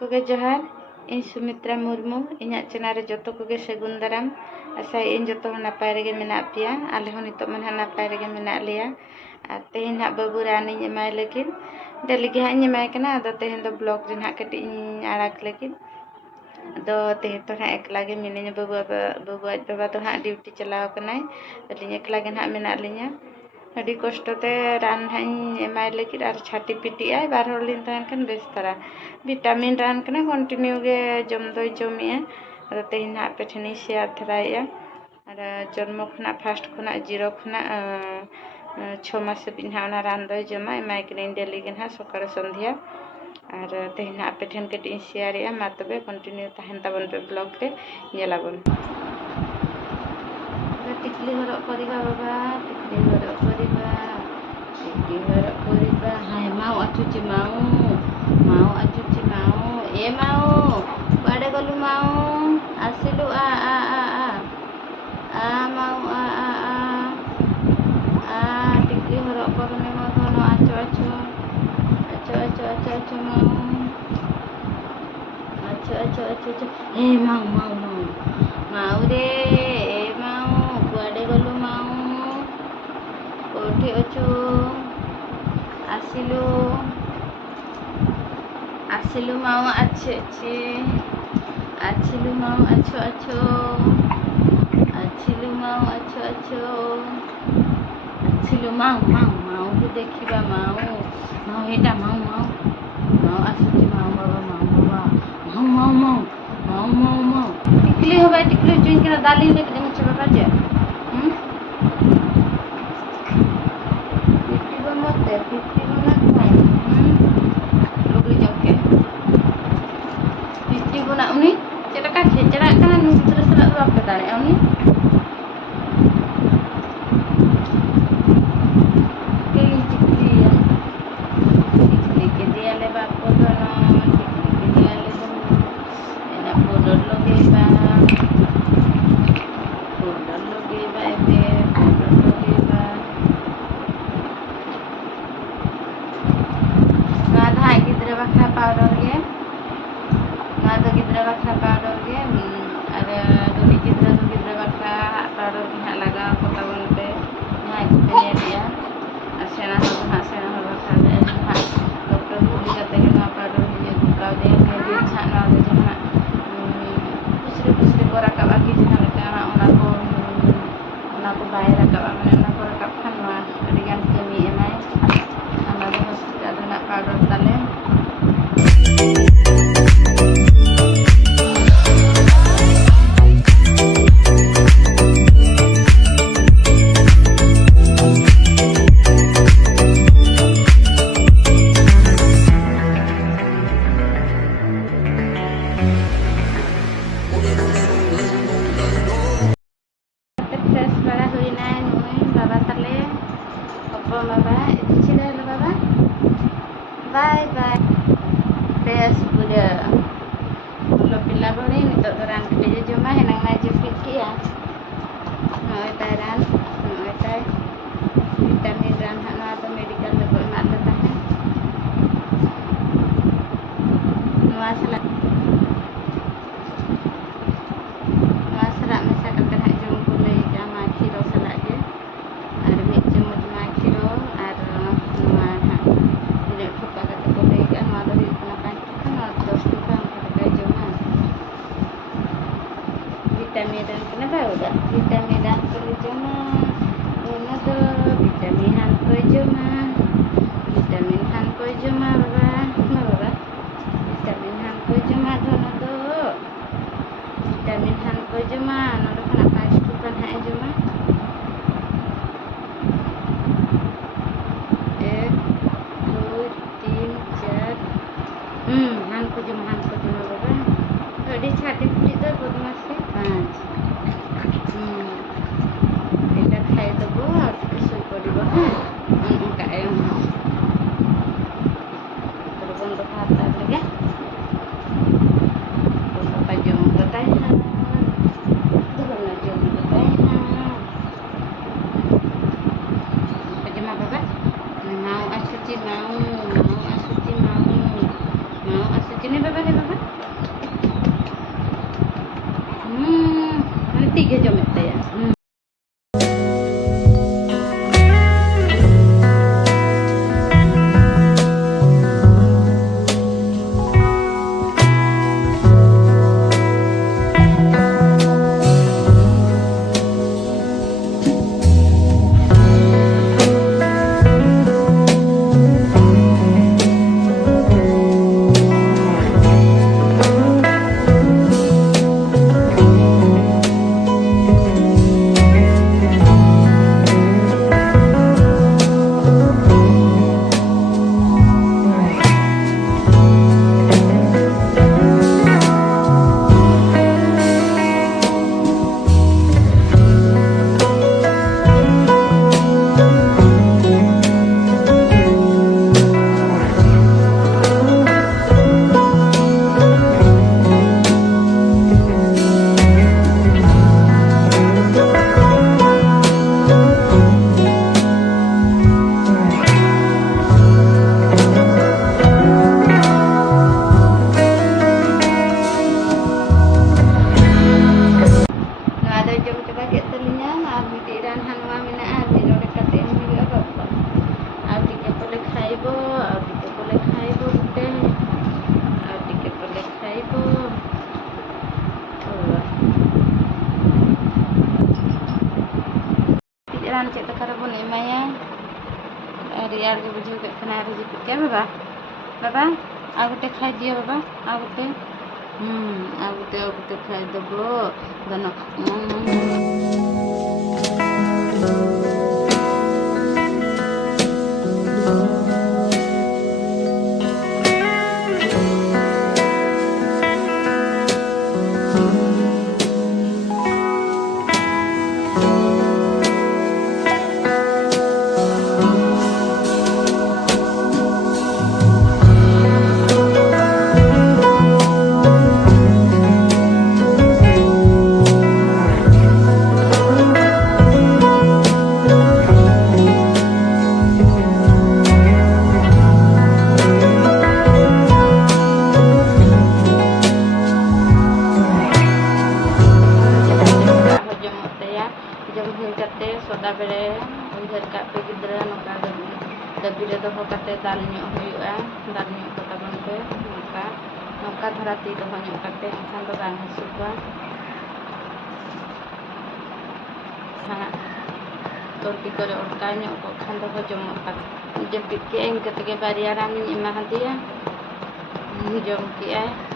koge johar इन सुमित्रा मुर्मू इन्या channel रे जतो कोगे सगुन दाराम आशा इन जतो नापाय रेगे मेना पिया आले हो नितो मन नापाय रेगे मेना लिया आ तेहेन हा बाबू रानी एमाय लेकिन डेली गे हां एमाय कना आदो तेहेन दो ब्लॉग रे ना कटी आड़ाक लेकिन आदो तेहेन तो ना एकला गे मिने बाबू आज बाबा तो हां ड्यूटी चलाव कनाय अलिन एकला गे ना मेना लिया अड़ी कष्ट ते रान हां एमाय लेकिन आर छाटी पिटी आय बार हर लिन तहन कन बेस तारा विटामिन रान कना कंटिन्यू गे जम दो जमे अदो तेहेन हा पे ठेनी शेयर धराया और जन्म खना फास्ट खना जीरो खना 6 मास बिन हा रान दो जमा एमाय कने डेली गे ना सकाळ संध्या और तेहेन हा पे ठेन कटी शेयर या मा तबे कंटिन्यू तहन ताबन पे ब्लॉग रे नेलाबन टिकली हरक करिबा बाबा टिकली हरक करिबा हाय माऊ आचुची माऊ आचुची माऊ ए माऊ बाडे गलु माऊ आसिलु आ माऊ आ टिकली हरक करने मो धन आचो माऊ आचो ए माऊ रे ए माऊ कुआडे गलु माऊ कोठी अछु आसिलु माऊ अच्छे आछिलु माऊ अच्छो आछिलु माऊ अच्छो आछिलु माऊ को देखिबा माऊ एटा माऊ आसुची माऊ टिकली होबा टिकली चुइन के दाली ले के छ बाबा जे पिट्टी बना लोगरी जमके पिट्टी बना उनी चेलका खेचड़ा कना नुत्र सला बाप दाने उनी टिकली के दिया ले बाप को दोनो टिकली के दिया ले दोनो एना पाउडर लगेबा पाउडर गे मादो गिद्रा बाखरा पाउडर गे और दुनी गिद्रा बाखरा पाउडर के हाँ लगा कोतावन पे यहाँ पे लिया और सेना हो बाखरा दे हाँ डॉक्टर बोली जाते हैं ना पाउडर ये दुकाव दे ये छाना दे जहाँ कुछ को रखा बाकी जहाँ लगता है उना को बाहर रखा मैंने उना को रखा खाना अड़ियान कमी एमाय हमारे हॉस्पिटल ना पाउडर ताले Bye. Best Buddha. Kalau pila beri untuk orang kerja cuma henang aja fikir ya. Mau taran, mau tay. Vitamin ran hana atau medical level mata tahan. Masalah masa kata nak jom boleh jama kilo salah je. Ada macam macam kilo ada nuan ha. Tidak cukup kata boleh kan ada di penakan kan ada 10 gram kata joma. Vitamin dan kenapa udah vitamin dan perlu joma. Ada vitamin han ko joma baba. Vitamin han ko joma dono do. Vitamin han ko joma nodo kana 5 tukan ha joma. 1 2 3 4 han ko joma baba. Tadi छाती पिटी तो बदमाश है 5 এটা খাই দেবো আর কিছু করিব হ্যাঁ তোর বন্ধ ভাত লাগে জম কথায় jema baba mau asuci nih baba Baba. Nanti ke jom ya. Ran cek tekar pun emaya real ke bujuk ke kena rezeki ke baba baba aku te khai dia baba aku te khai debo dano soda bere ujar kak pe gidra noka dabi re doho kate dal nyok huyuga dal nyok kata bangke noka dharati doho nyok kate enkan do bang hasuba ha torki kore orka nyok ko khan do jomok kate jepit ke eng kate ke bariaran ni ema hadia jom ki ai